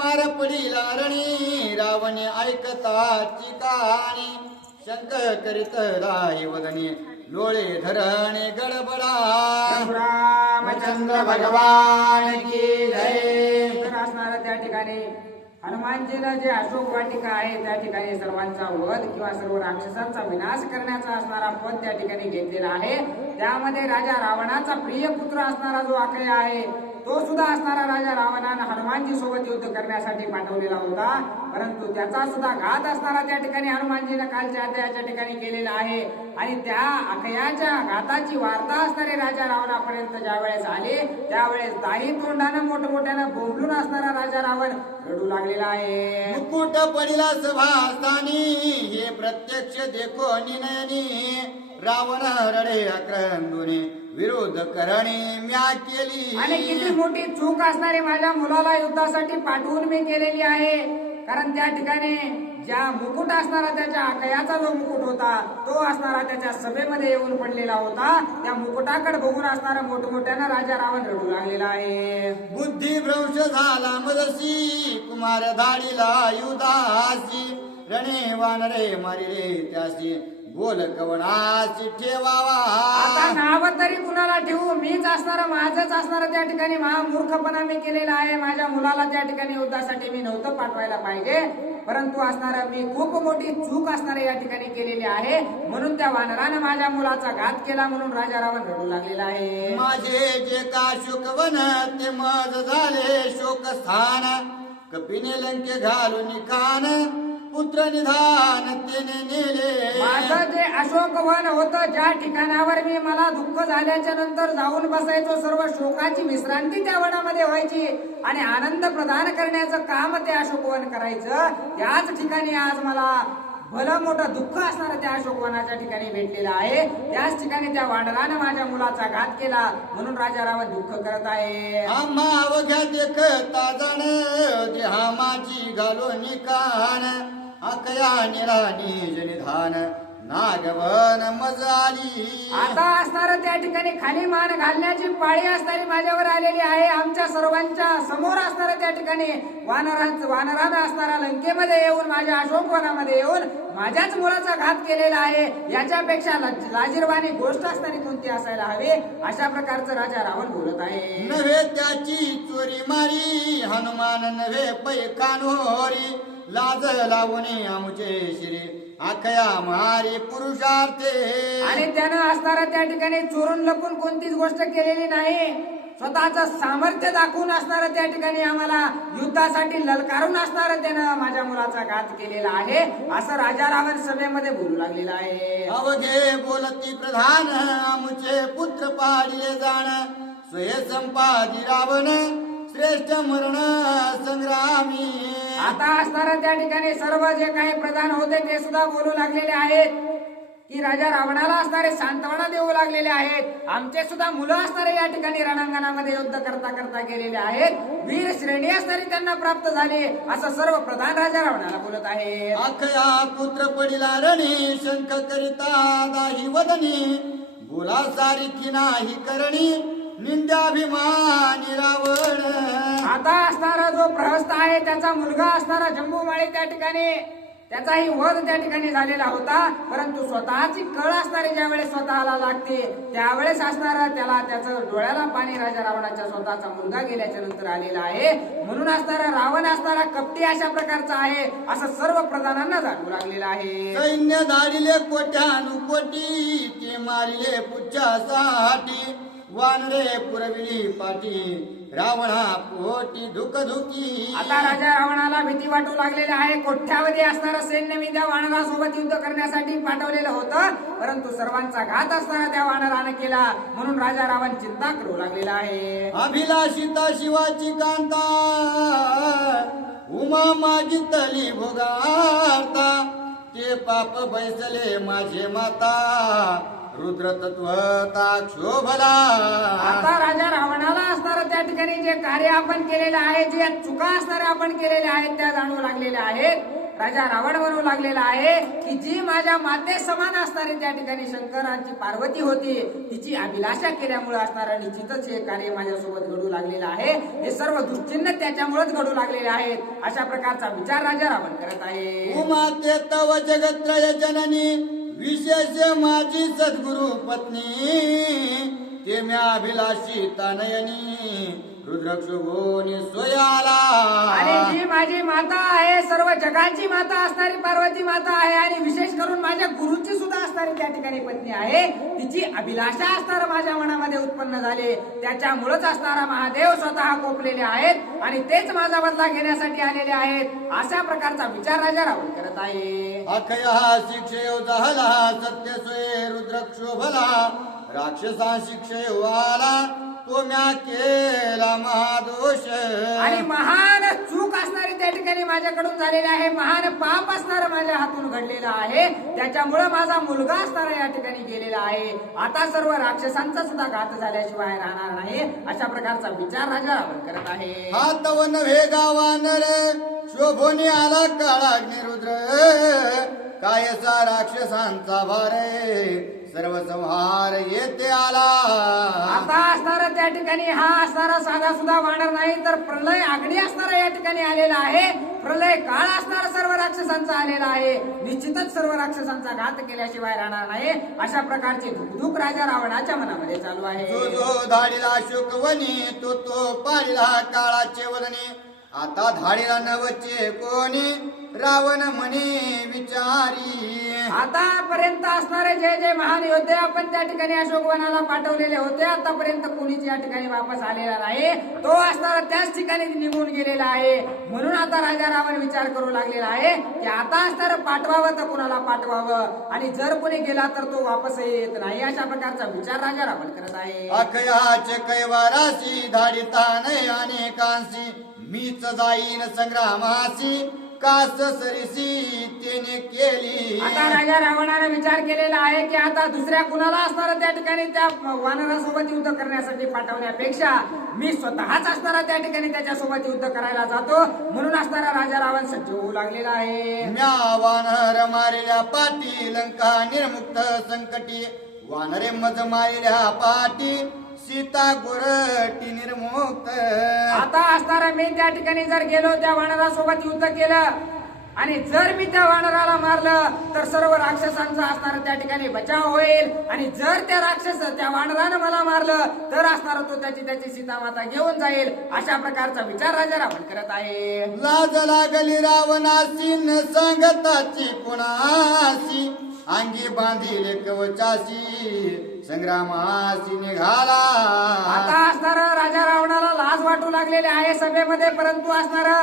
कुमार पडिला रणी रावणे ऐकताची कहाणी शंक करीत राई वदनी लोळे धरणे गडबडा रामचंद्र भगवान की जय. तर असणारा त्या ठिकाणी हनुमानजीनं जे अशोक वाटिका आहे त्या ठिकाणी सर्वांचा वध किंवा सर्व राक्षसांचा विनाश करण्याचा असणारा पद त्या ठिकाणी घेतलेला आहे. त्यामध्ये राजा रावणाचा प्रिय पुत्र असणारा जो अक्षय आहे तो सुद्धा असणारा राजा रावणानं हनुमानजी सोबत युद्ध करण्यासाठी पाठवलेला होता. परंतु त्याचा सुद्धा घात असणारा त्या ठिकाणी हनुमानजीनं कालच्या अध्यायाच्या ठिकाणी केलेला आहे. आणि त्या अक्षयाच्या घाताची वार्ता असणारे राजा रावणापर्यंत ज्या वेळेस आले त्यावेळेस दाही तोंडानं मोठमोठ्यानं बोंबलून असणारा राजा रावण रडू लागलेला आहे. मुकुट पडिला सभास्थानी हे प्रत्यक्ष देखो निनयनी रावण रडे आक्रंदुनी विरोध करणे म्या केली. आणि किती मोठी चूक असणारी माझ्या मुलाला युद्धासाठी पाठवून मी केलेली आहे. कारण त्या ठिकाणी ज्या मुकुट असणारा त्याच्या अक्षयाचा जो मुकुट होता तो असणारा त्याच्या सभेमध्ये येऊन पडलेला होता. त्या मुकुटाकडे बघून असणारा मोठमोठ्यानं राजा रावण रडू लागलेला आहे. बुद्धी भ्रंश झाला मदसी कुमार धाडीला युधासी रणे वानरे मारिले त्यासी बोल कवनासी ठेवावा. आता नाव तरी कुणाला ठेवू? मीच असणार, माझच असणार. त्या ठिकाणी महामूर्खपणा मी केलेला आहे. माझ्या मुलाला त्या ठिकाणी युद्धासाठी मी नव्हतं पाठवायला पाहिजे. परंतु असणार मी खूप मोठी चूक असणारे या ठिकाणी केलेली आहे. म्हणून त्या वानरानं माझ्या मुलाचा घात केला म्हणून राजा रावण रडू लागलेला आहे. माझे जे का शोकवन ते मज झाले शोकस्थान कपिने लंके घालून कान पुत्र निधान तेने नेले. माझं जे अशोक वन होतं ज्या ठिकाणावर मी मला दुःख झाल्याच्या नंतर जाऊन बसायचो, सर्व शोकाची विश्रांती त्या वनामध्ये व्हायची आणि आनंद प्रदान करण्याचं काम ते अशोक वन करायचं, त्याच ठिकाणी आज मला भलं मोठं दुःख असणारं त्या अशोकवनाच्या ठिकाणी भेटलेलं आहे. त्याच ठिकाणी त्या वानरानं माझ्या मुलाचा घात केला म्हणून राजा रावण दुःख करत आहे. आम्हा अवघ्या देखता जाण देहामाची घालून कान अकया निरानी जनिधान नागवन मज आली. आता असणार त्या ठिकाणी खाली मान घालण्याची पाळी असणारी माझ्यावर आलेली आहे. आमच्या सर्वांच्या समोर असणाऱ्या त्या ठिकाणी वानरानं असणारा लंकेमध्ये येऊन माझ्या अशोकवनामध्ये येऊन माझ्याच मुलाचा घात केलेला आहे. याच्यापेक्षा लाजिरवाणी गोष्ट असणारी कोणती असायला हवी? अशा प्रकारचं राजा रावण बोलत आहे. नव्हे त्याची चोरी मारी हनुमान नव्हे पै कानोरी लाज लावणे आमचे शिरे अखया मारी पुरुषार्थे. आणि त्यानं असणारा त्या ठिकाणी चोरून लपून कोणतीच गोष्ट केलेली नाही. स्वतःचं सामर्थ्य दाखवून असणारं त्या ठिकाणी आम्हाला युद्धासाठी ललकारून असणारं त्यानं माझ्या मुलाचा घात केलेला आहे असं राजा रावण सभेमध्ये बोलू लागलेला आहे. अवघे बोलती प्रधान आमचे पुत्र पाडिले जाण स्वय संपादी रावण श्रेष्ठ मरण संग्रामी. आता असणारा त्या ठिकाणी सर्व जे काही प्रधान होते ते सुद्धा बोलू लागलेले आहेत की राजा रावणाला असणारे सांत्वना देऊ लागलेले आहेत. आमचे सुद्धा मुलं असणारे या ठिकाणी रणांगणामध्ये युद्ध करता करता गेलेले आहेत. वीर श्रेणी असणारी त्यांना प्राप्त झाली असं सर्व प्रधान राजा रावणाला बोलत आहे. अखया पुत्र पडिला रणी शंख करिता दाही वदनी बोला सारिखी नाही करणी निंदाभिमानी रावण. आता असणारा जो प्रहस्त आहे त्याचा मुलगा असणारा जंबूमाळी त्या ठिकाणी त्याचाही वध त्या ठिकाणी झालेला होता. परंतु स्वतःची कळ असणारी ज्या वेळेस स्वतःला लागते त्यावेळेस असणारा त्याला त्याचं डोळ्याला पाणी राजा रावणाच्या स्वतःचा मुलगा गेल्याच्या नंतर आलेला आहे. म्हणून असणारा रावण असणारा कपटी अशा प्रकारचा आहे असं सर्व प्रधानांना जाणवू लागलेलं आहे. सैन्य धाडिले कोट्यानुकोटी ते मारिले पुच्छासाठी वानरे पुरविली पाठी रावणा पोटी धुकधुकी. आता राजा रावणाला भीती वाटू लागलेली आहे. कोट्यावधी असणारं सैन्य मी त्या वानरासोबत युद्ध करण्यासाठी पाठवलेलं होतं, परंतु सर्वांचा घात असणारा त्या वानरानं केला म्हणून राजा रावण चिंता करू लागलेला आहे. अभिलाषिता शिवाची कांता उमा मागितली भोगार्ता ते पाप बैसले माझे माता रुद्र तत्वता क्षोभला. आता राजा रावणाला असणारं त्या ठिकाणी जे कार्य आपण केलेलं आहे, जे चुका असणाऱ्या आपण केलेल्या आहेत त्या जाणवू लागलेल्या आहेत. राजा रावण म्हणू लागलेला आहे की जी माझ्या माते समान असणारी त्या ठिकाणी शंकरांची पार्वती होती तिची अभिलाषा केल्यामुळे असणारं निश्चितच हे कार्य माझ्यासोबत घडू लागलेलं आहे. हे सर्व दुश्चिन्ह त्याच्यामुळेच घडू लागलेले आहेत. अशा प्रकारचा विचार राजा रावण करत आहे. उमाते तव जगत्रय जननी विशेष माझी सद्गुरु पत्नी ते म्या अभिलाषी तानयनी रुद्रक्षोभोनी सोयाला. आणि जी माझी माता आहे सर्व जगाची माता असणारी पार्वती माता आहे आणि विशेष करून माझ्या गुरुची सुद्धा असणारी त्या ठिकाणी पत्नी आहे. तिची अभिलाषा असणारा माझ्या मनामध्ये उत्पन्न झाले. त्याच्यामुळेच असणारा महादेव स्वतः कोपलेले आहेत आणि तेच माझा बदला घेण्यासाठी आलेले आहेत. अशा प्रकारचा विचार राजा रावण करत आहे. अखया शिक्षेव झाला सत्य सोये रुद्रक्षोभला राक्षसा शिक्षेव आला तो म्या केला महादोष. आणि महान चूक असणारी त्या ठिकाणी माझ्याकडून झालेली आहे. महान पाप असणार माझ्या हातून घडलेलं आहे. त्याच्यामुळे माझा मुलगा असणारा या ठिकाणी गेलेला आहे. आता सर्व राक्षसांचा सुद्धा घात झाल्याशिवाय राहणार नाही. अशा प्रकारचा विचार राजा रावण करत आहे. हात व नव्हे गावानर शोभोनी आला काळाग्नी रुद्र कायसा राक्षसांचा भार सर्व संहार येते आला. आता असणारा त्या ठिकाणी हा असणारा साधा सुद्धा वाढणार नाही तर प्रलय अग्नी असणारा या ठिकाणी आलेला आहे. प्रलय काळ असणारा सर्व राक्षसांचा आलेला आहे. निश्चितच सर्व राक्षसांचा घात केल्याशिवाय राहणार नाही. अशा प्रकारची धुकधुक राजा रावणाच्या मनामध्ये चालू आहे. जो जो धाडीला शोकवनी तो पाळीला काळाचे वदनी आता धाडीला नवचे कोणी रावण म्हणे विचारी. आतापर्यंत असणारे जे जे महान योद्धे आपण त्या ठिकाणी अशोकवनाला पाठवलेले होते आतापर्यंत कोणीच या ठिकाणी वापस आलेला नाही. तो असणारा त्याच ठिकाणी निघून गेलेला आहे. म्हणून आता राजा रावण विचार करू लागलेला आहे की आता असणारं पाठवावं तर कुणाला पाठवावं आणि जर कोणी गेला तर तो वापस येत नाही. अशा प्रकारचा विचार राजा रावण करत आहे. अखयाचे कैवाराशी धाडिता नाही अनेकांशी मीच जाईन संग्रामासी कास सरीसी त्याने केली. आता राजा रावणाने विचार केलेला आहे की आता दुसऱ्या कुणाला असणारा त्या ठिकाणी त्या वानरासोबत युद्ध करण्यासाठी पाठवण्यापेक्षा मी स्वतःच असणारा त्या ठिकाणी त्याच्यासोबत युद्ध करायला जातो. म्हणून असणारा राजा रावण सज्ज होऊ लागलेला आहे. म्या वानर मारिल्या पाटी लंका निर्मुक्त संकटी वानरे मज मारिल्या पाटी सीता गोरटी निर्मुक्त. आता असणारा मी त्या ठिकाणी जर गेलो त्या वानरासोबत युद्ध केलं आणि जर मी त्या वानराला मारलं तर सर्व राक्षसांचा असणारा त्या ठिकाणी बचाव होईल आणि जर त्या वानरानं मला मारलं तर असणारा तो त्याची सीता माता घेऊन जाईल. अशा प्रकारचा विचार राजा रावण करत आहे. लाज लागली रावणासी न सांगताची कुणासी अंगी बांधिले कवचासी संग्रामासी निघाला. आता असणारा राजा रावणाला लाज वाटू लागलेले आहे सभेमध्ये. परंतु असणारा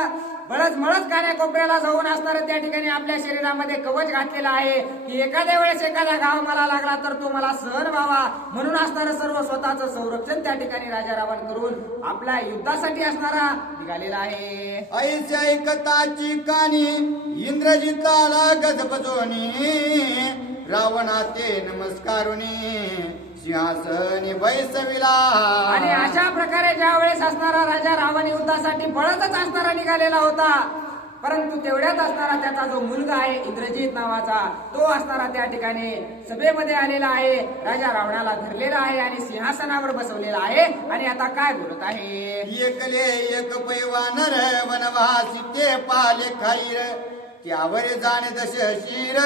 बळच मळच कान्याकोपऱ्याला जाऊन असणारं त्या ठिकाणी आपल्या शरीरामध्ये कवच घातलेलं आहे की एखाद्या वेळेस एखादा घाव मला लागला तर तो मला सहन व्हावा. म्हणून असणारं सर्व स्वतःचं संरक्षण त्या ठिकाणी राजा रावण करून आपल्या युद्धासाठी असणारा निघालेला आहे. ऐशी ऐकताची कानी इंद्रजिताला गजबजोनी रावणा ते नमस्कारुनी सिंहासनी बैसविला. आणि अशा प्रकारे ज्या वेळेस असणारा राजा रावण युद्धासाठी बळतच असणारा निघालेला होता. परंतु तेवढ्यात असणारा त्याचा जो मुलगा आहे इंद्रजित नावाचा तो असणारा त्या ठिकाणी सभेमध्ये आलेला आहे. राजा रावणाला धरलेला आहे आणि सिंहासनावर बसवलेला आहे आणि आता काय बोलत आहे. एकले एक पैवानर वनवासी ते पाले खाईर त्यावर जाणे दश शिर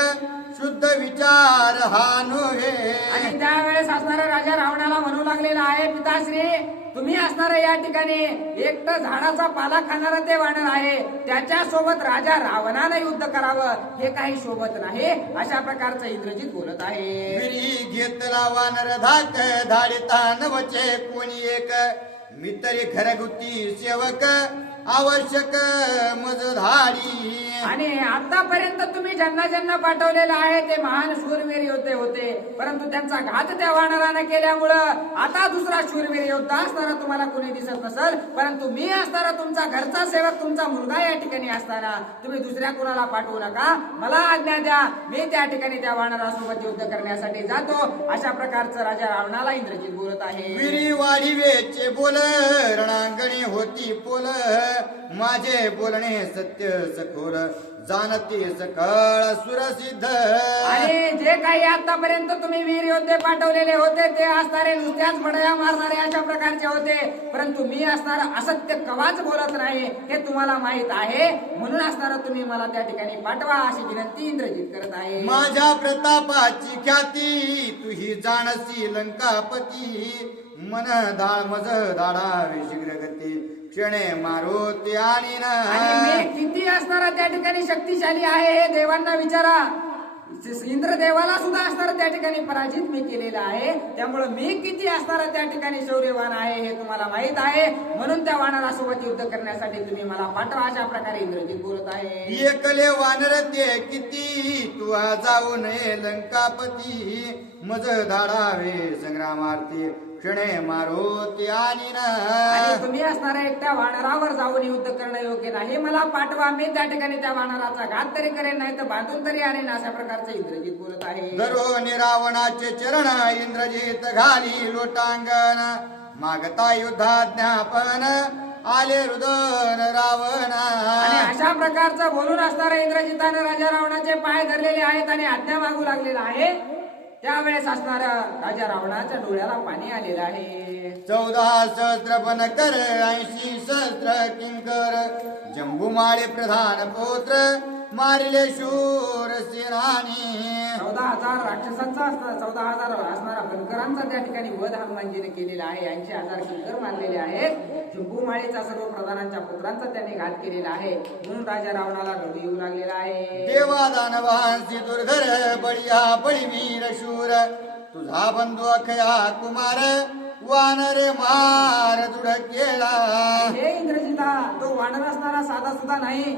शुद्ध विचार हा नव्हे. आणि त्यावेळेस असणारा राजा रावणाला म्हणू लागलेला आहे पिताश्री तुम्ही असणारा या ठिकाणी एकटं झाडाचा पाला खाणारा ते वानर आहे. त्याच्यासोबत राजा रावणाला युद्ध करावं हे काही शोभत नाही. अशा प्रकारचं इंद्रजित बोलत आहे. विरी घेतला वानर धाक धाडिता नवचे कोणी एक मी तरी घरगुती सेवक आवश्यक मजधारी. आणि आतापर्यंत तुम्ही ज्यांना ज्यांना पाठवलेलं आहे ते महान शूरवीर योद्धे होते. परंतु त्यांचा घात त्या वानरानं केल्यामुळं आता दुसरा शूरवीर योद्धा असताना तुम्हाला कोणी दिसत नसेल. परंतु मी असताना तुमचा घरचा सेवक तुमचा मुलगा या ठिकाणी असताना तुम्ही दुसऱ्या कुणाला पाठवू नका. मला आज्ञा द्या मी त्या ठिकाणी त्या वानरासोबत युद्ध करण्यासाठी जातो. अशा प्रकारचं राजा रावणाला इंद्रजित बोलत आहे. विरी वाढीवेचे बोल रणांगणी होती पोल माझे बोलणे सत्य सखोल जाणते सकळ सुरसिद्ध. आणि जे काही आतापर्यंत तुम्ही वीर योद्धे पाठवलेले होते ते असणारे नुसत्याच बडया मारणारे अशा प्रकारचे होते, परंतु मी असणार असत्य कवाच बोलत नाही हे तुम्हाला माहित आहे, म्हणून असणार तुम्ही मला त्या ठिकाणी पाठवा अशी विनंती इंद्रजित करत आहे. माझ्या प्रतापाची ख्याती तुही जाणसी लंकापती. मन दाळ मज दाडावे शीघ्र गती क्षणे मारुती आणि आणि मी किती असणारा त्या ठिकाणी शक्तिशाली आहे हे देवांना विचारा. इंद्रदेवाला सुद्धा असणार त्या ठिकाणी पराजित मी केलेला आहे, त्यामुळे मी किती असणारा त्या ठिकाणी शौर्यवान आहे हे तुम्हाला माहित आहे, म्हणून त्या वानरासोबत युद्ध करण्यासाठी तुम्ही मला पाठवा अशा प्रकारे इंद्रजित बोलत आहे. एकले वानर ते किती तू जाऊ नये लंकापती. मज धाडावे संग्रामार्थी क्षणे मारुती आणि तुम्ही असणाऱ्या एकट्या वानरावर जाऊन युद्ध करणं योग्य नाही, मला पाठवा, मी त्या ठिकाणी त्या वानराचा घात तरी करेन नाही तर बांधून तरी आणेन अशा प्रकारचं इंद्रजित बोलत आहे. धरोनी रावणाचे चरण इंद्रजित घाली लोटांगण. मागता युद्धाज्ञापन आले रुदन रावण. आणि अशा प्रकारचं बोलून असणाऱ्या इंद्रजिताने राजा रावणाचे पाय धरलेले आहेत आणि आज्ञा मागू लागलेला आहे. त्यावेळेस असणाऱ्या राजा रावणाच्या डोळ्याला पाणी आलेलं आहे. 14 सहस्त्र बनकर 80 सहस्त्र किंकर. जंबुमाळे प्रधान पुत्र मारिले शूर सेनानी. 14,000 राक्षसांचा 14,000 असणारा बनकरांचा त्या ठिकाणी वध हनुमानजीने केलेला आहे. 80,000 किंकर मारलेले आहेत. जंबुमाळीचा सर्व प्रधानांच्या पुत्रांचा त्याने घात केलेला आहे, म्हणून राजा रावणाला रडू येऊ लागलेला आहे. देवा दानवांसी दुर्धर बळीया बळीवीर शूर. तुझा बंधू अखया कुमार वानरे मार दृढ केला. हे इंद्रजिता, तो वानर असणारा साधा सुद्धा नाही,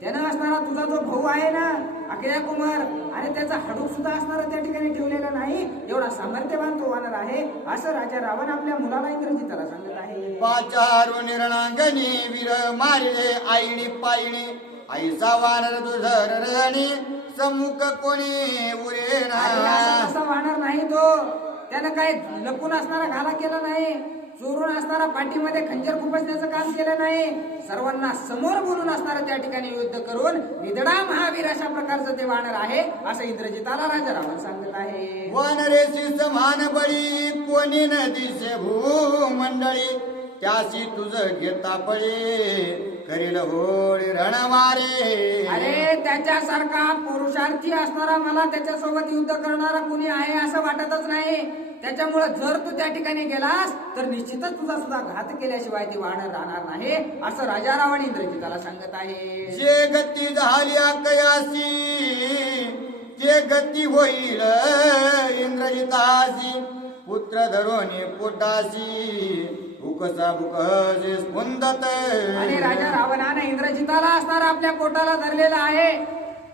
त्यानं असणारा तुझा जो भाऊ आहे ना अखया कुमार, आणि त्याचा हाडूक सुद्धा असणारा त्या ठिकाणी ठेवलेला नाही, एवढा सामर्थ्यवान तो वानर आहे असं राजा रावण आपल्या मुलाला इंद्रजिताला सांगत आहे. पाचारू निर्णांगणी वीर मारिले आईणी पायणी. आईचा वानर दुर्धर रणी सम्मुख कोणी उरेना. असा वानर नाही तो, त्यानं काही लपून असणारा घाला केला नाही, चोरून असणारा पाठीमध्ये खंजर खुपसण्याचं काम केलं नाही, सर्वांना समोर बोलून असणारा त्या ठिकाणी युद्ध करून विदडा महावीर अशा प्रकारचं ते वानर आहे असं इंद्रजिताला राजा रावण सांगत आहे. वानरेशी समान बळी कोणी न दिसे भूमंडळी. त्याशी तुझ घेता पळे करील होळी रणमारे. अरे त्याच्यासारखा पुरुषार्थी असणारा मला त्याच्यासोबत युद्ध करणारा कुणी आहे असं वाटतच नाही, त्याच्यामुळे जर तू त्या ठिकाणी गेलास तर निश्चितच तुझा सुद्धा घात केल्याशिवाय ती वानर राहणार नाही असं राजा रावण इंद्रजिताला सांगत आहे. जे गती झाली कयासी ते गती होईल इंद्रजितासी. पुत्र धरोनी पोटासी भूकसा भूकसे स्पंदत. आणि राजा रावणाने इंद्रजिताला असणारा आपल्या पोटाला धरलेला आहे,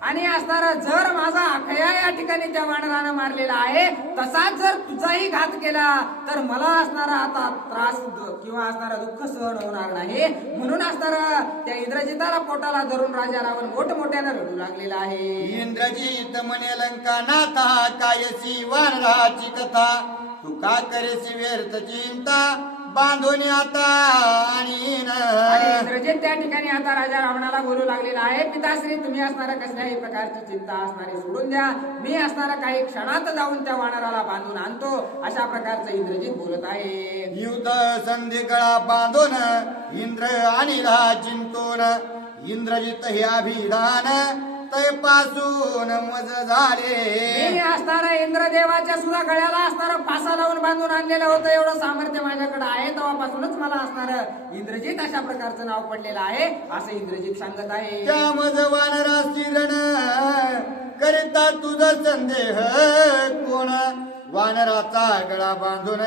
आणि असणारा जर माझा अखया या ठिकाणी त्या वानरानं मारलेला आहे तसाच जर तुझाही घात केला तर मला असणारा आता त्रास किंवा असणारा दुःख सहन होणार नाही, म्हणून असणारा त्या इंद्रजिताला पोटाला धरून राजा रावण मोठमोठ्यानं रडू लागलेला आहे. इंद्रजित म्हणे लंका नाथा कायसी वानराची कथा. तू का करेसी व्यर्थ चिंता बांधून आता आणि इंद्रजित त्या ठिकाणी आता राजा रावणाला बोलू लागलेला आहे. पिताश्री, तुम्ही असणाऱ्या कसल्याही प्रकारची चिंता असणारी सोडून द्या, मी असणारा काही क्षणात जाऊन त्या वानराला बांधून आणतो अशा प्रकारचं इंद्रजित बोलत आहे. युद्ध संधी गळा बांधून इंद्र आणिला चिंतून. इंद्रजित हे अभिधान पासून मज झाले. मी असणारा इंद्रदेवाच्या सुद्धा गळ्याला असणारा फासा लावून बांधून आणलेलं होतं, एवढं सामर्थ्य माझ्याकडे आहे, तेव्हापासूनच मला असणारं इंद्रजित अशा प्रकारचं नाव पडलेलं आहे असं इंद्रजित सांगत आहे. त्या मज वानरा किरण करिता तुझा संदेह कोण. वानराचा गळा बांधून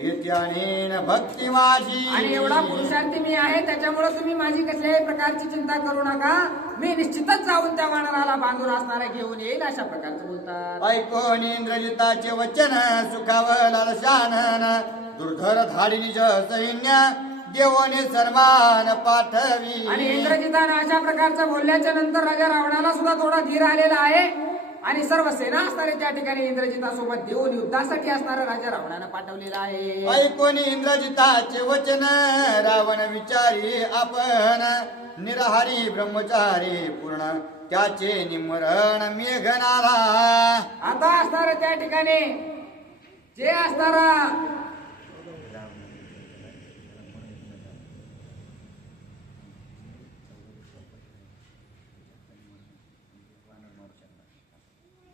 येत्याने भक्ती माझी. आणि एवढा पुरुषार्थी मी आहे, त्याच्यामुळे तुम्ही माझी कसल्याही प्रकारची चिंता करू नका, मी निश्चितच जाऊन त्या वानराला बांधून असणारा घेऊन येईल अशा प्रकारचं बोलतात. ऐकून इंद्रजिताचे वचन सुखावला शानन. दुर्धर धाडी निज सैन्य देवोने सन्मान पाठवी. आणि इंद्रजितानं अशा प्रकारचं बोलल्याच्या नंतर राजा रावणाला सुद्धा थोडा धीर आलेला आहे, आणि सर्व सेना असणारे त्या ठिकाणी इंद्रजितासोबत देऊन युद्धासाठी असणारा राजा रावणानं पाठवलेला आहे. ऐकून इंद्रजिताचे वचन रावण विचारी आपण निरहारी ब्रह्मचारी पूर्ण त्याचे निमरण मेघनाला. आता असणार त्या ठिकाणी जे असणारा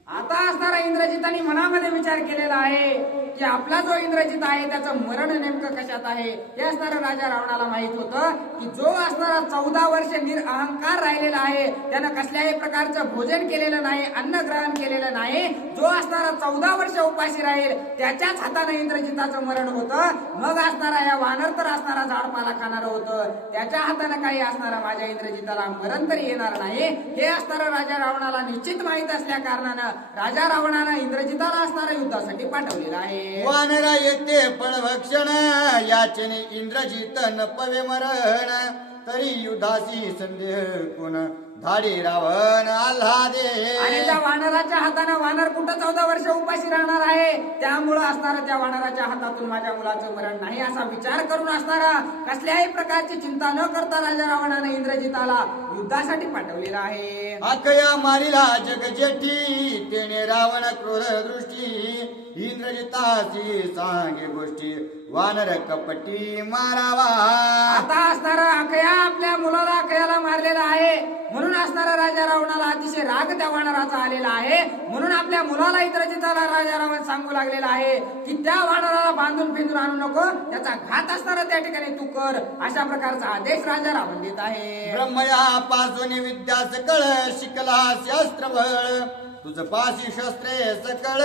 आता असणारा इंद्रजिताने मनामध्ये विचार केलेला आहे की आपला जो इंद्रजित आहे त्याचं मरण नेमकं कशात आहे. हे असणारा राजा रावणाला माहित होतं की जो असणारा 14 वर्ष निरअहंकार राहिलेला आहे, त्यानं कसल्याही प्रकारचं भोजन केलेलं नाही, अन्न ग्रहण केलेलं नाही, जो असणारा 14 वर्ष उपाशी राहील त्याच्याच हाताने इंद्रजिताचं मरण होतं. मग असणारा या वानर तर असणारा झाडपाला खाणार होतं, त्याच्या हाताने काही असणारा माझ्या इंद्रजिताला मरण तरी येणार नाही. हे असणारा राजा रावणाला निश्चित माहित असल्या कारणानं राजा रावणानं इंद्रजिताला असणाऱ्या युद्धासाठी पाठवलेला आहे. वानरा येते फळभक्षण याचने इंद्रजित न पवे मरण तरी युद्धाशी संदेह कोण धाडी रावण आल्हादे. आणि त्या वानराच्या हाताने वानर कुठं 14 वर्ष उपाशी राहणार आहे, त्यामुळं असणारा त्या वानराच्या हातातून माझ्या मुलाचं मरण नाही असा विचार करून असणारा कसल्याही प्रकारची चिंता न करता राजा रावणाने इंद्रजिताला युद्धासाठी पाठवलेला आहे. अखया मारिला जगजेठी तेने रावण क्रोध दृष्टी इंद्रजिताची सांगे गोष्टी वानर कपटी मारावा. आता असणारा अखया आपल्या मुलाला अखयाला मारलेला आहे म्हणून असणारा राजा रावणाला अतिशय राग त्या वानराचा आलेला आहे. म्हणून आपल्या मुलाला इंद्रजिताला राजा रावण सांगू लागलेला आहे की त्या वानराला बांधून पिंजून आणू नको, त्याचा घात असणारा त्या ठिकाणी तू कर, अशा प्रकारचा आदेश राजा रावण देत आहे. ब्रह्मया पासून विद्या सकळ शिकला शास्त्र बळ तुझ पाशी शस्त्रे सकळ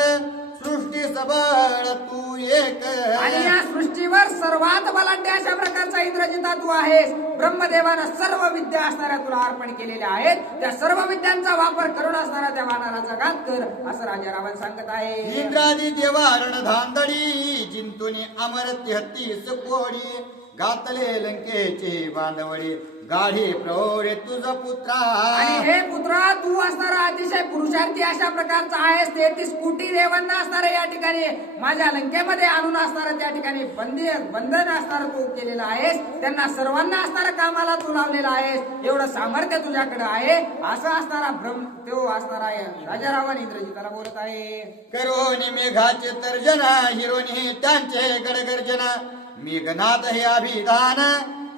सृष्टी सबळ तू एक. आणि या सृष्टीवर सर्वात बलाढ्य अशा प्रकारचा इंद्रजिता तू आहेस. ब्रह्मदेवानं सर्व विद्या असणाऱ्या तुला अर्पण केलेल्या आहेत, त्या सर्व विद्यांचा वापर करून असणारा त्या वानराचा घात कर असं राजा रावण सांगत आहे. इंद्रादी देवा रणधांदडी जिंतुनी अमरत्य हत्तीस कोडी घातले लंकेचे बांधवडी गाढी प्रौढे तुझ पुत्रा. आणि हे पुत्रा तू असणारा अतिशय पुरुषार्थी अशा प्रकारचा आहेस. 33 कोटी देवांना असणारे या ठिकाणी माझ्या लंकेमध्ये आणून असणारा त्या ठिकाणी बंधन असणारं तू केलेलं आहेस. त्यांना सर्वांना असणाऱ्या कामाला तू लावलेला आहेस. एवढं सामर्थ्य तुझ्याकडे आहे असं असणारा तो असणारा राजा रावण इंद्रजिताला बोलत आहे. करोनी मेघाचे तर्जना हिरोनी त्यांचे गडगर्जना मेघनाथ हे अभिधान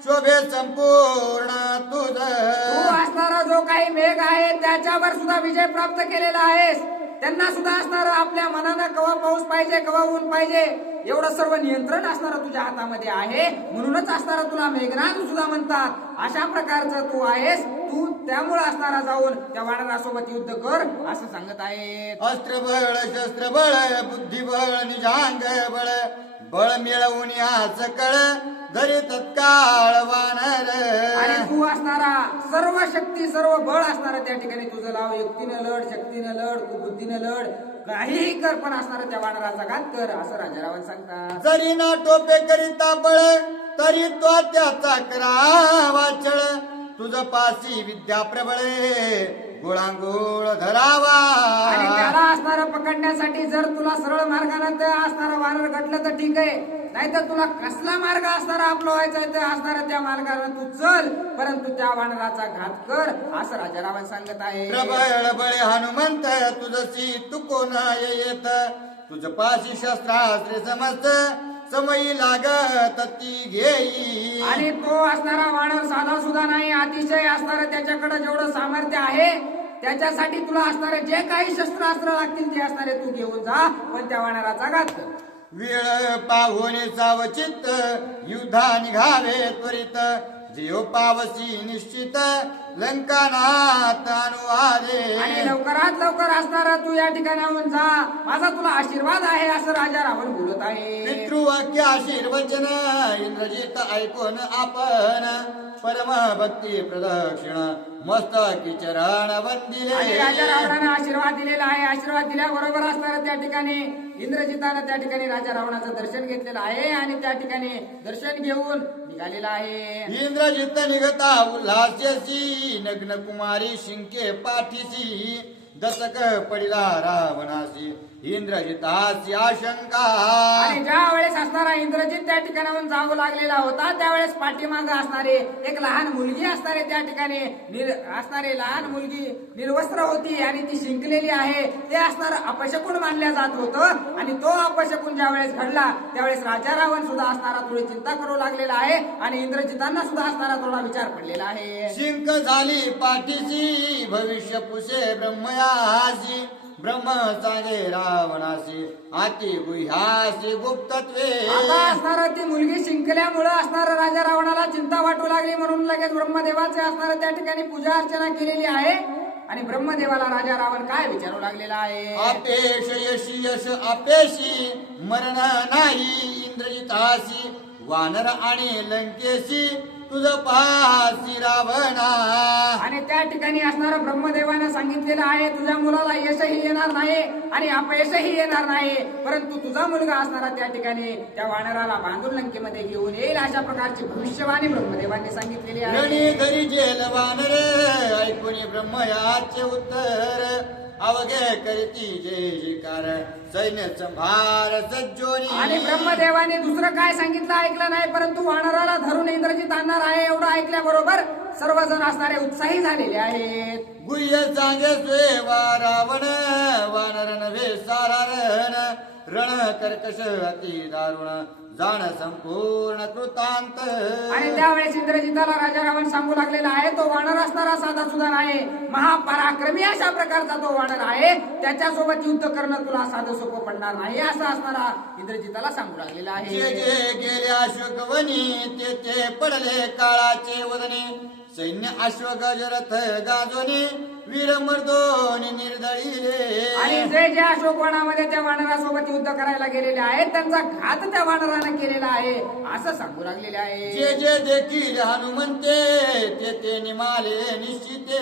शोभे संपूर्ण तुझ. तू असणारा जो काही मेघ आहे त्याच्यावर सुद्धा विजय प्राप्त केलेला आहेस. त्यांना सुद्धा असणारं आपल्या मनानं कवा पाऊस पाहिजे कवा ऊन पाहिजे एवढं सर्व नियंत्रण असणारं तुझ्या हातामध्ये आहे. म्हणूनच असणारा तुला मेघनाथ सुद्धा म्हणतात. अशा प्रकारचं तू आहेस. तू त्यामुळे असणारा जाऊन त्या वानरासोबत युद्ध कर असं सांगत आहे. अस्त्रबळ शस्त्रबळ बुद्धिबळ निजांग बळ बळ मिळवून या सकळ धरी तत्काळ वानर. आणि तू असणारा सर्व शक्ती सर्व बळ असणारा त्या ठिकाणी तुझं लाव. युक्तीनं लढ, शक्तीनं लढ, कुबुद्धीनं लढ, काहीही कर पण असणारा त्या वानराचा घात कर असं राजा रावण सांगतात. जरी ना टोपे करिता बळ तरी तो त्याचा करावा छळ तुझ पासी विद्या प्रबळे गुळांगुळ धरावा. आणि त्याला असणारं पकडण्यासाठी जर तुला सरळ मार्गाने असणारा वानर घटलं तर ठीक आहे, नाहीतर तुला कसला मार्ग असणारा आपला व्हायचा तर असणारा त्या मार्गाने तू चल, परंतु त्या वानराचा घात कर असं राजा रावण सांगत आहे. प्रबळ बळे हनुमंत तुझसी तू कोण येत तुझ पाशी शस्त्रास्त्रे समस्त समयी लागत ती घेई. आणि तो असणारा वानर साधा सुद्धा नाही, अतिशय असणारं त्याच्याकडे जेवढं सामर्थ्य आहे त्याच्यासाठी तुला असणारे जे काही शस्त्रास्त्र लागतील ते असणारे तू घेऊन जा, पण त्या वानराचा घात कर. वेळ पाहुन सावचित युद्धा निघावे त्वरित जीव पावसी निश्चित लंकानाथ अनुवादे. आणि लवकरात लवकर असणारा तू या ठिकाणाहून जा, माझा तुला आशीर्वाद आहे असं राजा रावण बोलत आहे. पितृवाक्य आशीर्वचन इंद्रजित ऐकून आपण परम भक्ती प्रदक्षिण मस्तकी चरण वंदिले. आणि राजा रावणानं आशीर्वाद दिलेला आहे. आशीर्वाद दिल्याबरोबर असणारा त्या ठिकाणी इंद्रजितानं त्या ठिकाणी राजा रावणाचं दर्शन घेतलेलं आहे आणि त्या ठिकाणी दर्शन घेऊन निघालेला आहे. इंद्रजित निघता उल्हास्यसी नग्न कुमारी शिंके पाठीसी दचक पडिला रावणासी इंद्रजिताची आशंका. आणि ज्या वेळेस असणारा इंद्रजित त्या ठिकाणाहून जाऊ लागलेला होता त्यावेळेस पाठीमाग असणारे एक लहान मुलगी असणारे त्या ठिकाणी असणारे लहान मुलगी निर्वस्त्र होती आणि ती शिंकलेली आहे ते असणार अपशकुन मानल्या जात होतं. आणि तो अपशकुन ज्या वेळेस घडला त्यावेळेस राजा रावण सुद्धा असणारा थोडी चिंता करू लागलेला आहे आणि इंद्रजितांना सुद्धा असणारा थोडा विचार पडलेला आहे. शिंक झाली पाठीची भविष्य पुसे ब्रह्मयासी ब्रह्म सांगे रावणासी अति गुह्यासी गुप्तत्वे. आता असणारा ती मुलगी शिंकल्यामुळे असणारा राजा रावणाला चिंता वाटू लागली म्हणून लगेच ब्रह्मदेवाचे असणारं त्या ठिकाणी पूजा अर्चना केलेली आहे. आणि ब्रह्मदेवाला राजा रावण काय विचारू लागलेला आहे. अपेश यशी यश अपेशी मरण नाही इंद्रजितासी वानर आणि लंकेशी तुझ पासी रावणा. आणि त्या ठिकाणी असणारं ब्रह्मदेवानं सांगितलेलं आहे तुझ्या मुलाला यशही येणार नाही आणि अपयशही येणार नाही परंतु तुझा मुलगा असणारा त्या ठिकाणी त्या वानराला बांधून लंकेमध्ये घेऊन येईल अशा प्रकारची भविष्यवाणी ब्रह्मदेवांनी सांगितलेली आहे. रणी धरी जेल वानर ऐकून ब्रह्मयाचे उत्तर अवघे करीती जय जयकार सैन्य संभार सज्जोनी. आणि ब्रह्मदेवाने दुसरं काय सांगितलं ऐकलं नाही परंतु वानराला धरून इंद्रजित आणणार आहे एवढं ऐकल्याबरोबर सर्वजण असणारे उत्साही झालेले आहेत. गुह्य सांगे स्वेवा रावण वानर नव्हे सारा रण कर्कश अति दारुण जाण संपूर्ण कृतांत. आणि त्यावेळेस इंद्रजिताला राजा रावण सांगू लागलेला आहे तो वानर असणारा साधा सुद्धा नाही महापराक्रमी अशा प्रकारचा तो वानर आहे त्याच्यासोबत युद्ध करणं तुला साधं सोपं पडणार नाही असं असणारा इंद्रजिताला सांगू लागलेला जे आहे. जे गेले अश्वगवनी ते ते पडले काळाचे वदने सैन्य अश्वगजरथ गाजोनी वीर मर्दोनी निर्दळीले. आणि जे जे अशोकवनामध्ये त्या वानरासोबत युद्ध करायला गेलेले आहेत त्यांचा घात त्या वानरानं केलेला आहे असं सांगू लागलेले आहे. जे जे देखील हनुमंते ते ते निमाले निश्चिते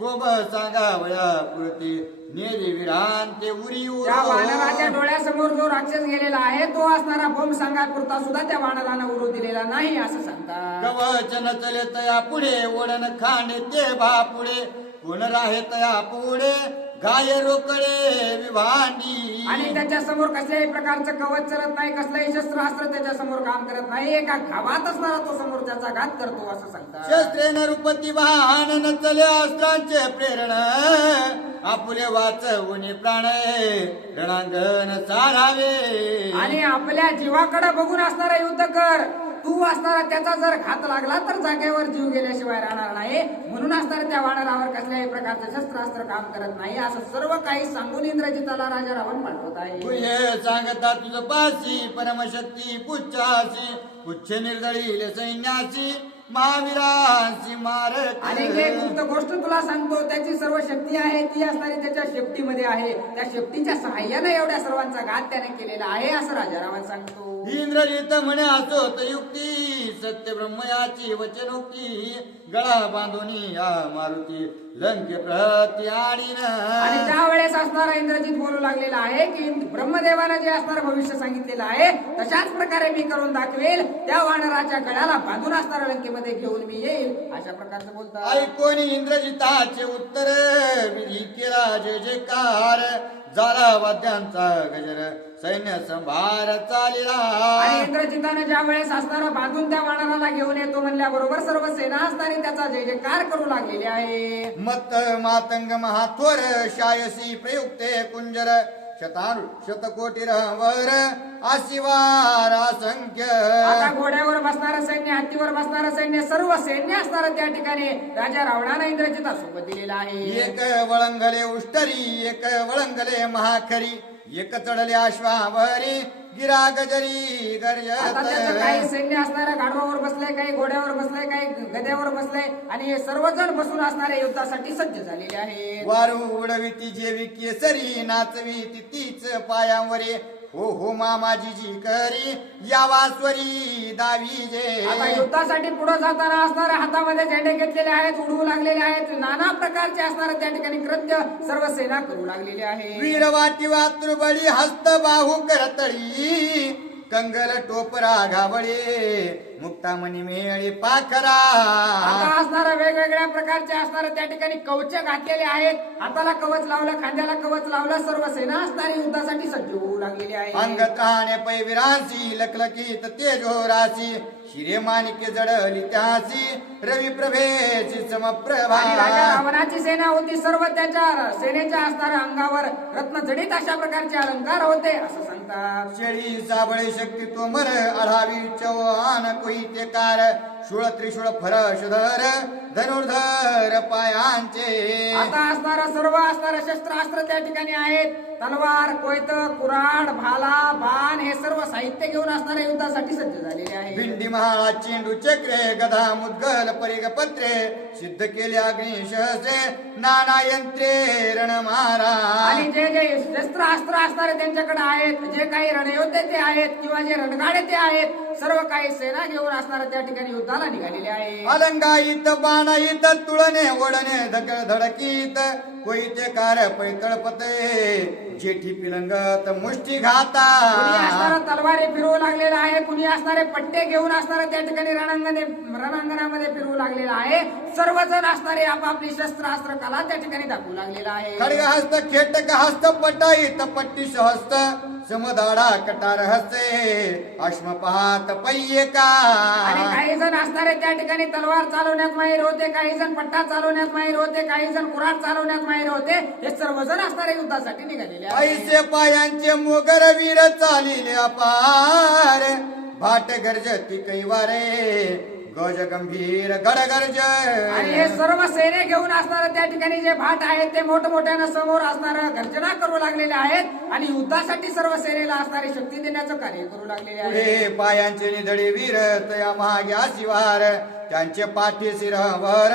गोब सांगावया पुरती नेरी विरांते उरी त्या वानराच्या डोळ्यासमोर जो राक्षस गेलेला आहे तो असणारा बोंब सांगापुरता सुद्धा त्या वानरानं उरू दिलेला नाही असं सांगतात. कवच नचले तया पुढे ओढण खांडे ते भा पुढे कोण राहे तया पुढे गाय रोकडे विभांडी. आणि त्याच्या समोर कसल्याही प्रकारचं कवच चलत नाही कसलंही शस्त्रास्त्र त्याच्या समोर काम करत नाही एका घावात असणारा तो समोर त्याचा घात करतो असं सांगतात. शस्त्रे नरुपती वाहन नचले अस्त्रांचे प्रेरण आपुले वाचवून प्राण रणांगण सारावे. आणि आपल्या जीवाकडे बघून असणारा युद्ध कर तू असणारा त्याचा जर घात लागला तर जागेवर जीव गेल्याशिवाय राहणार नाही म्हणून असणारा त्या वानरावर कसल्याही प्रकारचं शस्त्रास्त्र काम करत नाही असं सर्व काही सांगून इंद्रजिताला राजा रावण पाठवत आहे. गुह्य सांगता तुझ पासी परमशक्ती पुच्छासी पुच्छ निर्दळील सैन्यासी महावीरांची मारक. आणि जे गुप्त गोष्ट तुला सांगतो त्याची सर्व शक्ती आहे ती असणारी त्याच्या शेपटीमध्ये आहे त्या शेपटीच्या सहाय्याने एवढ्या सर्वांचा घात त्याने केलेला आहे असं राजा रावण सांगतो. इंद्रजित म्हणे असोत युक्ती सत्य ब्रह्मयाची वचनोक्ती गळा बांधून या मारुती लंके प्रती आणि त्यावेळेस असणारा इंद्रजित बोलू लागलेला आहे की ब्रह्मदेवानं जे असणार भविष्य सांगितलेलं आहे तशाच प्रकारे मी करून दाखवेल त्या वानराच्या गळ्याला बांधून असणाऱ्या लंकेमध्ये घेऊन मी येईल अशा प्रकारचं बोलतात. ऐकून इंद्रजिताचे उत्तर विधी केला जय जयकार झाला वाद्यांचा गजर सैन्य संभार चालिला. आणि इंद्रजिताने ज्या वेळेस असणारा बांधून त्या वानराला घेऊन येतो म्हणल्याबरोबर सर्व सेना असणारी त्याचा जय जयकार करू लागलेली आहे. मत मातंग महाथोर शायसी प्रयुक्ते कुंजर शतकोटी वर आशिवार असंख्य. आता घोड्यावर बसणारं सैन्य हत्तीवर बसणारं सैन्य सर्व सैन्य असणारं त्या ठिकाणी राजा रावणानं इंद्रजितासोबत दिलेला आहे. एक वळंगले उष्टरी एक वळंगले महाखरी एक चढले अश्वावरी गिरा गजरी आता त्याचं काही सैन्य असणाऱ्या गाढवावर बसलंय काही घोड्यावर बसलंय काही गद्यावर बसलंय आणि हे सर्वजण बसून असणाऱ्या युद्धासाठी सज्ज झालेले आहे. वारू उडविती जेवी केसरी नाचवी तीच पायांवरी हो हो मामाजी जी करी यावास्वरी दावी जे. आता युद्धासाठी पुढे जाताना असणाऱ्या हातामध्ये झेंडे घेतलेले आहेत उडवू लागलेले आहेत नाना प्रकारचे असणारे त्या ठिकाणी कृत्य सर्व सेना करू लागलेली आहे. वीर वाटी वातृबळी हस्त बाहू करतळी कंगल टोपरा घावळे मुक्तामणी मेळी पाखरा. आता असणारा वेगवेगळ्या प्रकारचे असणारे त्या ठिकाणी कवच घातलेले आहेत. हाताला कवच लावलं, खांद्याला कवच लावलं, सर्व सेना असणारी युद्धासाठी सज्ज होऊ लागलेली आहे. अंगत राहणे पैविरासी लखलखीत तेजो राशी शिरे माणिके जडली त्यासी रवी प्रभेची समप्रभा. आणि राजा रावणाची सेना होती, सर्व त्याच्या सेनेच्या असणाऱ्या अंगावर रत्नजडित अशा प्रकारचे अलंकार होते असं सांगतात. शेळी साबळे शक्ती तोमर आढावी चव्हाण कोईते कार शूळ त्रिशूळ फरशधर धनुर्धर पायांचे. आता असणारा सर्व असणारे शस्त्रास्त्र त्या ठिकाणी आहेत. तलवार, कोयत, कुऱ्हाड, भाला, बाण हे सर्व साहित्य घेऊन असणाऱ्या युद्धासाठी सज्ज झालेले आहे. भिंडी महाळा चेंडू चक्रे गदा मुद्गल परिग पत्रे सिद्ध केले अग्निशहसे नाना यंत्रे रणमारा. आणि जे जे शस्त्रास्त्र असणारे त्यांच्याकडे आहेत, जे काही रणयोद्धे ते आहेत किंवा जे रणगाडे ते आहेत, सर्व काही सेना घेऊन असणारे त्या ठिकाणी युद्धाला निघालेले आहे. अलंगाईत बाणाईत तुळणे ओढणे धकळ धडकीत कोईते कार पैतळ पते जेठी पिलंगत मुष्टी घाता. कुणी असणारा तलवारी फिरवू लागलेला आहे, कुणी असणारे पट्टे घेऊन असणारे त्या ठिकाणी रणांगणामध्ये फिरवू लागलेला आहे. सर्वजण असणारे आपापली शस्त्रास्त्र कला त्या ठिकाणी दाखवू लागलेला आहे. खडग हस्त खेटक हस्त पटाईत पट्टी हस्त समदाडा कटार हस्ते अश्म पाहत पय्ये का. आणि काही जण असणारे त्या ठिकाणी तलवार चालवण्यात माहीर होते, काही जण पट्टा चालवण्यात माहीर होते, काही जण कुऱ्हाड चालवण्यात माहीर होते. हे सर्वजण असणारे युद्धासाठी निघालेले आहेत. पैसे पायांचे मोगर वीर चालिले अपार भाट गर्जती कैवारे गज गंभीर गडगर्ज. आणि हे सर्व सेने घेऊन असणारे त्या ठिकाणी जे भाट आहेत ते मोठमोठ्यानं समोर असणारा गर्जना करू लागलेले आहेत आणि युद्धासाठी सर्व सेनेला असणारी शक्ती देण्याचं कार्य करू लागलेले आहे. पुढे पायांचे निधडे वीर तया महाग्या शिवार त्यांचे पाठी शिरवर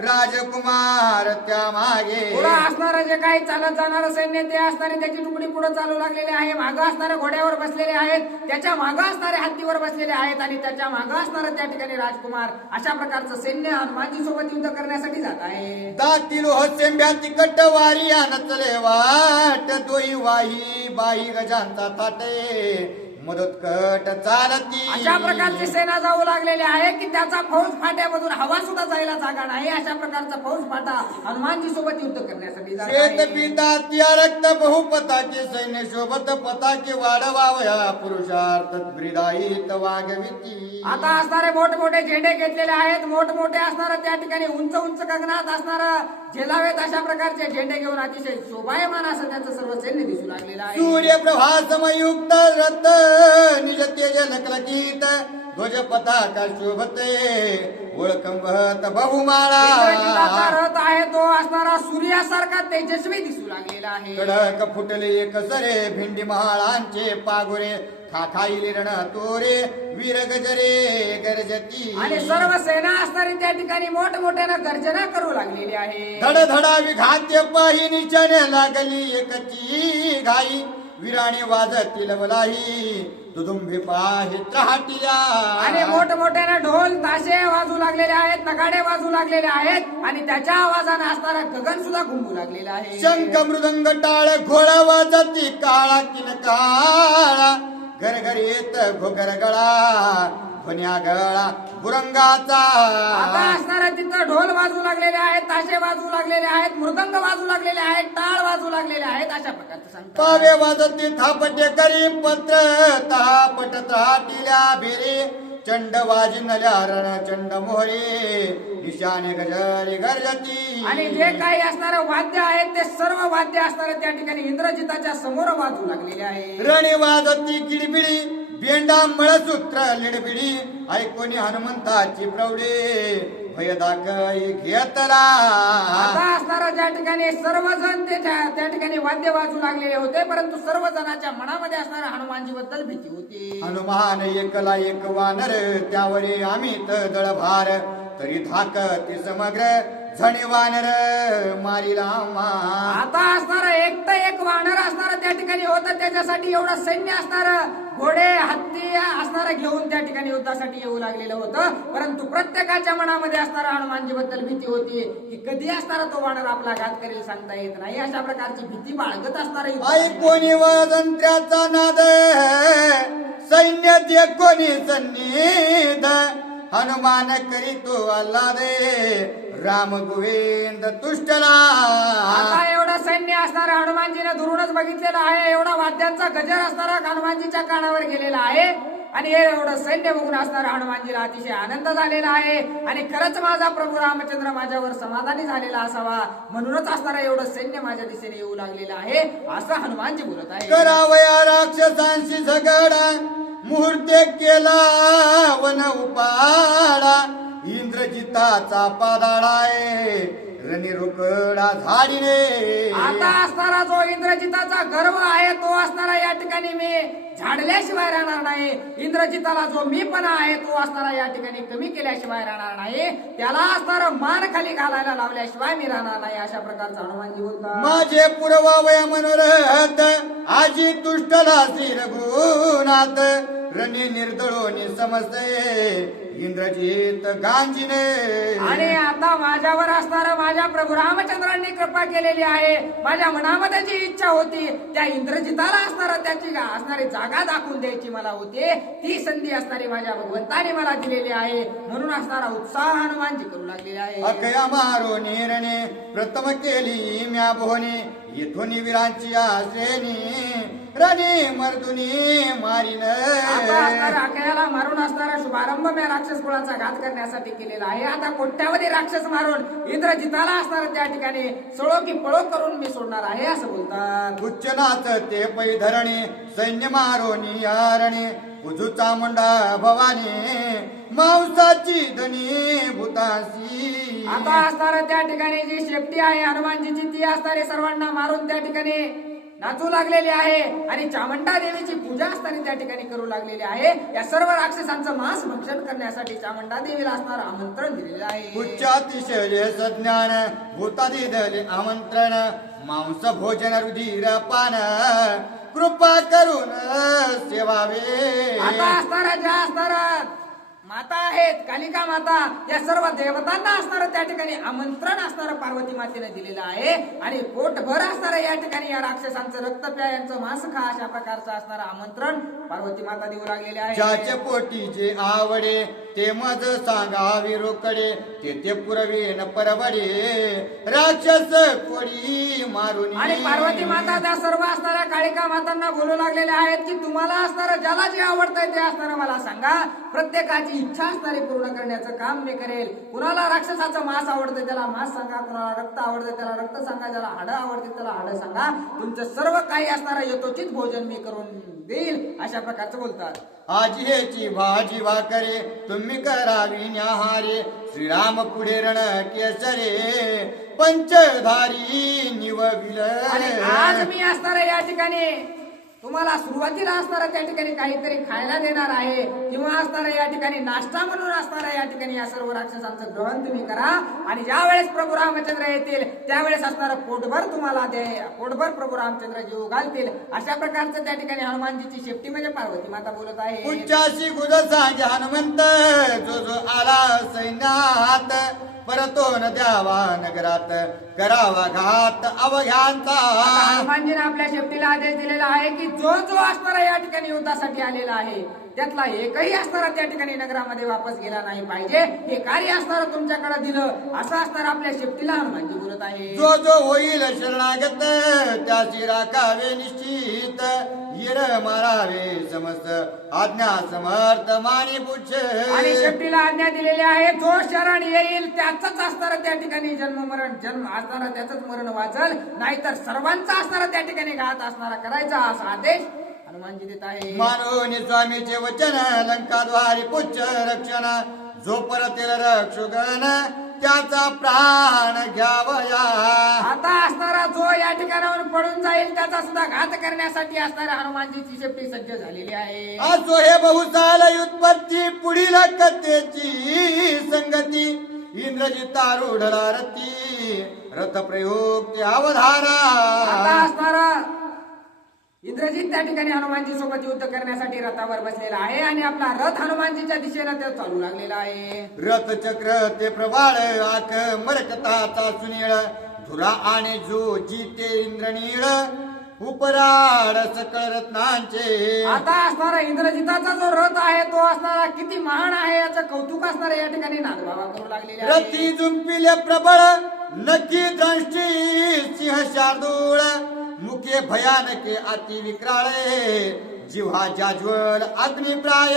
राजकुमार त्या मागे. पुढे असणारं जे काही चालत जाणारं सैन्य ते असणारे त्याची तुकडी पुढे चालू लागलेले आहे. मागं असणारे घोड्यावर बसलेले आहेत, त्याच्या मागं असणारे हत्तीवर बसलेले आहेत आणि त्याच्या मागं असणारं त्या ठिकाणी राजकुमार अशा प्रकारचं सैन्य हनुमानजी सोबत युद्ध करण्यासाठी जात आहे. दाती लोह सेंब्या तिकट वारी नचले वाट दोई वाही बाई गजांचा थाटे मदत कट चालती. अशा प्रकारची सेना जाऊ लागलेली आहे की त्याचा फौज फाट्यामधून हवा सुद्धा जायला जागा नाही. अशा प्रकारचा फौज फाटा हनुमानजी सोबत युद्ध करण्यासाठी जात आहे. शेत पिता त्या रक्त बहुपताचे सैन्य शोभत पताके वाढवावया पुरुषार्थ ब्रिदाईत वागविती. आता असणारे मोठमोठे झेंडे घेतलेले आहेत, मोठमोठे असणारे त्या ठिकाणी उंच उंच गगनात असणारं झेलावेत अशा प्रकारचे झेंडे घेऊन अतिशय शोभायमान असं त्याचं सर्व सैन्य दिसू लागलेलं आहे. सूर्यप्रभा समयुक्त रथ निज तेज लकलकीत ध्वज पताका शोभते ओळखंबत बहुमाळा. इंद्रजिताचा रथ आहे तो असणारा सूर्यासारखा तेजस्वी दिसू लागलेला आहे. कडक फुटले कसरे भिंडी महाळांचे पागोरे खाखाईले रण तोरे वीर गजरे गरजती. आणि सर्व सेना असणारी त्या ठिकाणी मोठमोठ्यानं गर्जना करू लागलेली आहे. धडधडा विघात्य पाही निचाने लागली एकची घाई विराणी वाजतील वलाही तुदुंबी पाही त्राहटिया. आणि मोठमोठ्यानं ढोल ताशे वाजू लागलेले आहेत, नगाडे वाजू लागलेले आहेत आणि त्याच्या आवाजाने असणारा गगन सुद्धा घुमू लागलेला आहे. शंख मृदंग टाळ घोडा वाजती काळा किन काळा घर येत घोगर गळा ध्वन्या गळा बुरंगाचा. आता असणारा तिथं ढोल वाजू लागलेले आहेत, ताशे वाजू लागलेले आहेत, मृदंग वाजू लागलेले आहेत, टाळ वाजू लागलेले आहेत. अशा प्रकारचं सांगतात. पावे वाजती थापटे करी पत्र तापट त्राटिल्या भेरी चंड वाजिनल्या रण चंड मोहरे निशाने गजरी गरजती. आणि जे काही असणारं वाद्य आहेत ते सर्व वाद्य असणारे त्या ठिकाणी इंद्रजिताच्या समोर वाजू लागलेले आहे. रणी वाजती किडबिडी बेंडा मळसूत्र लिडबिडी ऐकोनी हनुमंताची प्रौढे भय दाखई घेतला. आता असणारा ज्या ठिकाणी सर्वजण त्या ठिकाणी वाद्य वाजू लागलेले होते, परंतु सर्वजणांच्या मनामध्ये असणाऱ्या हनुमानजी बद्दल भीती होती. हनुमान एकला एक वानर त्यावरी आम्ही दळभार तरी धाकती समग्र झणे वानर मारिला मा. आता असणारा एकटं एक वानर असणार त्या ठिकाणी होतं, त्याच्यासाठी एवढं सैन्य असणार, घोडे हत्ती असणार घेऊन त्या ठिकाणी युद्धासाठी येऊ लागलेलं होतं. परंतु प्रत्येकाच्या मनामध्ये असणारा हनुमानजी बद्दल भीती होती की कधी असणारा तो वानर आपला घात करेल सांगता येत नाही. अशा प्रकारची भीती बाळगत असणार ऐकोनी वाजंत्र्याचा नाद सैन्य दे कोणी सन्निध. हनुमान करीतो आल्हादे राम गोविंद तुष्टला. आता एवढं सैन्य असणारा हनुमानजीने दुरूनच बघितलेला आहे, एवढा वाद्यांचा गजर असणारा हनुमानजीच्या कानावर गेलेला आहे आणि हे एवढं सैन्य बघून असणारा हनुमानजीला अतिशय आनंद झालेला आहे. आणि खरंच माझा प्रभू रामचंद्र माझ्यावर समाधानी झालेला असावा, म्हणूनच असणारा एवढं सैन्य माझ्या दिशेने येऊ लागलेलं आहे असं हनुमानजी बोलत आहे. करावया राक्षसांशी झगडा मुहूर्ते केला वन उपाडा. इंद्रजिताचा पादाळाय रणी रोकडा झाडीने. आता असणारा जो इंद्रजिताचा गर्व आहे तो असणारा या ठिकाणी मी झाडल्याशिवाय राहणार नाही. इंद्रजिताला जो मीपणा आहे तो असणारा या ठिकाणी कमी केल्याशिवाय राहणार नाही. त्याला असणारा मान खाली घालायला लावल्याशिवाय मी राहणार नाही अशा प्रकारचा हनुमानजी बोलतात. माझे पुरवावया मनोरथ आजी तुष्टला श्री रघुनाथ. रणी निर्दळोनी समजते इंद्रजित गांजीने. आणि आता माझ्यावर असणारा माझ्या प्रभू रामचंद्रांनी कृपा केलेली आहे. माझ्या मनामध्ये जी इच्छा होती त्या इंद्रजिताला असणारा त्याची असणारी जागा दाखवून द्यायची मला होती, ती संधी असणारी माझ्या भगवंताने मला दिलेली आहे. म्हणून असणारा उत्साह हनुमानजी करू लागलेले आहे. अकया मारो निरणे प्रथम केली म्या बोहने. येथून वीरांची आश्रेणी रणी मर्दुनी मारीन. अकयाला मारून असणारा शुभारंभ मी राक्षस कुळाचा घात करण्यासाठी केलेला आहे. आता कोट्यावधी राक्षस मारून इंद्रजिताला असणारा त्या ठिकाणी सळो की पळो करून मी सोडणार आहे असं बोलतात. उच्चनाथ ते पै धरणे सैन्य मारोनी यारणे. उजू चामुंडा भवानी मांसाची धनी भूतासी. आता असणारा त्या ठिकाणी जी शेपटी आहे हनुमानजीची ती असणारी सर्वांना मारून त्या ठिकाणी नाचू लागलेली आहे आणि चामुंडा देवीची पूजा असताना त्या ठिकाणी करू लागलेली आहे. या सर्व राक्षसांचं मांस भक्षण करण्यासाठी चामुंडा देवीला असणार आमंत्रण दिलेले आहे. उच्चातिशय सज्ञान भूतादी दले आमंत्रण. मांस भोजन रुधिर पान कृपा करून सेवावे. आता असणारा ज्या असणारा माता आहेत कालिका माता या सर्व देवतांना असणारं त्या ठिकाणी आमंत्रण असणारं पार्वती मातेने दिलेलं आहे. आणि पोटभर असणारं या ठिकाणी या राक्षसांचं रक्त प्या यांचं मांस खा अशा प्रकारचं असणारं आमंत्रण पार्वती माता देऊ लागलेले आहे. ज्याचे पोटी जे आवडे ते मज सांगावी रोकडे. ते पुरवीन परवडे राक्षस कोडी मारून. आणि पार्वती माता त्या सर्व असणाऱ्या कालिका मातांना बोलू लागलेल्या आहेत की तुम्हाला असणारं ज्याला जे आवडतंय ते असणारं मला सांगा. प्रत्येकाची इच्छा असणारी पूर्ण करण्याचं काम मी करेल. कुणाला राक्षसाचं मांस आवडतं त्याला मांस सांगा, कुणाला रक्त आवडतं त्याला रक्त सांगा, ज्याला हाडं आवडते त्याला हाडं सांगा. तुमचं सर्व काही असणारं यथोचित भोजन मी करून देईल अशा प्रकारचं बोलतात. आजी हेची भाजी भाकरे तुम्ही करावी न्याहारे. श्रीराम पुढे रण केसरे पंचधारी निवविल. आणि आज मी असणारं या ठिकाणी तुम्हाला सुरुवातीला असणारा त्या ठिकाणी काहीतरी खायला देणार आहे किंवा असणारा या ठिकाणी नाश्ता म्हणून असणारा या ठिकाणी या सर्व राक्षसांचं ग्रहण तुम्ही करा. आणि ज्या वेळेस प्रभू रामचंद्र येतील त्यावेळेस असणारं पोटभर तुम्हाला पोटभर प्रभू रामचंद्र जीव घालतील अशा प्रकारचं त्या ठिकाणी हनुमानजीची शेपटी म्हणजे पार्वती माता बोलत आहे. उच्चाशी गुज सांगे हनुमंत जो जो आला सैन्यात. परतो न द्यावा नगरात करावा घात अवघ्यांचा. हनुमानजीने आपल्या शेपटीला आदेश दिलेला आहे की जो जो असणारा या ठिकाणी युद्धासाठी आलेला आहे त्यातला एकही असणारा त्या ठिकाणी नगरामध्ये वापस गेला नाही पाहिजे. हे कार्य असणारं तुमच्याकडे दिलं असं असणार आपल्या शेपटीला हनुमानजी बोलत आहे. जो जो होईल शरणागत त्याची राखावे निश्चित. येर मारावे समस्त आज्ञा समर्थ मानी पुच्छ. आणि शेपटीला आज्ञा दिलेली आहे जो शरण येईल त्याच असणार त्या ठिकाणी जन्म असणारा त्याच मरण वाचल, नाहीतर सर्वांचा असणारा त्या ठिकाणी घात असणारा करायचा असा आदेश हनुमानजी देत आहे. मानवनी स्वामीचे वचन लंकाद्वारी पुच्छ रक्षण. जो परतील रक्षुगण त्याचा प्राण घ्यावया. आता असणारा जो या ठिकाणावर पडून जाईल त्याचा सुद्धा घात करण्यासाठी असणाऱ्या हनुमानजीची शेपटी सज्ज झालेली आहे. असो हे बहुसाल उत्पत्ती पुढील कथेची संगती. इंद्रजितारूढला रती रथ प्रयोग ते आता अवधारा असणारा इंद्रजित त्या ठिकाणी हनुमानजी सोबत युद्ध करण्यासाठी रथावर बसलेला आहे आणि आपला रथ हनुमानजीच्या दिशेनं ते चालू लागलेला आहे. रथ चक्र ते प्रबाळ आख मरकताचा सुनीळ धुरा आणि जो जिते इंद्रनीळ उपराड सकळ रत्नांचे. आता असणारा इंद्रजिताचा जो रथ आहे तो असणारा किती महान आहे याचं कौतुक असणारे या ठिकाणी नागबाबा करू लागलेले आहे. रथी जुंपिले प्रबळ नक्की दृष्टी सिंह शार्दूळ मुखे भयानके अति विक्राळे जिव्हा जाज्वल अग्निप्राय